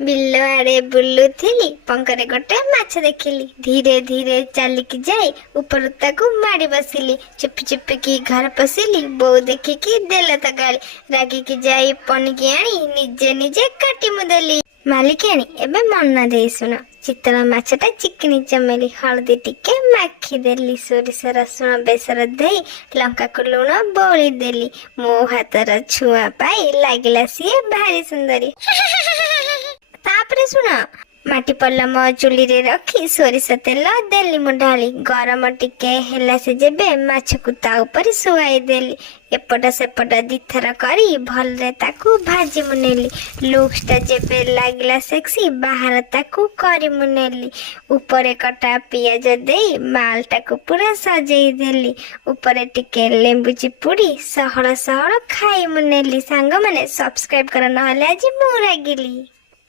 ବିଲ ଆଡେ ବୁଲୁଥିଲି ପଙ୍କରେ ଗୋଟେ ମାଛ ଦେଖିଲି। ଧୀରେ ଧୀରେ ଚାଲିକି ଯାଇ ଉପରୁ ତାକୁ ମାଡ଼ି ବସିଲି। ଚୁପି ଚୁପିକି ଘର ପଶିଲି। ବୋଉ ଦେଖିକି ଦେଲା ତ ଗାଳି। ରାଗିକି ଯାଇ ପନିକି ଆଣି ନିଜେ ନିଜେ କାଟି ମୁଁ ଦେଲି। ମାଲିକାଣୀ ଏବେ ମନ ଦେଇ ଶୁଣ। ଚିତଳ ମାଛଟା ଚିକିଣି ଚମେଲି। ହଳଦୀ ଟିକେ ମାଖିଦେଲି। ସୋରିଷ ରସୁଣ ବେସର ଦେଇ ଲଙ୍କାକୁ ଲୁଣ ବୋଳି ଦେଲି। ମୋ ହାତର ଛୁଆ ପାଇ ଲାଗିଲା ସିଏ ଭାରି ସୁନ୍ଦରୀ। ତାପରେ ଶୁଣ, ମାଟି ପଲମ ଚୁଲିରେ ରଖି ସୋରିଷ ତେଲ ଦେଲି ମୁଁ ଢାଳି। ଗରମ ଟିକେ ହେଲା ସେ ଯେବେ ମାଛକୁ ତା ଉପରେ ଶୁଆଇ ଦେଲି। ଏପଟ ସେପଟ ଦିଥର କରି ଭଲରେ ତାକୁ ଭାଜି ମୁଁ ନେଲି। ଲୁକ୍ସଟା ଯେବେ ଲାଗିଲା ସେକ୍ସି ବାହାର ତାକୁ କରି ମୁଁ ନେଲି। ଉପରେ କଟା ପିଆଜ ଦେଇ ମାଲଟାକୁ ପୁରା ସଜେଇ ଦେଲି। ଉପରେ ଟିକେ ଲେମ୍ବୁ ଚିପୁଡ଼ି ସହଳ ସହଳ ଖାଇ ମୁଁ ନେଲି। ସାଙ୍ଗମାନେ ସବସ୍କ୍ରାଇବ କର ନହେଲେ ଆଜି ମୁଁ ରାଗିଲି।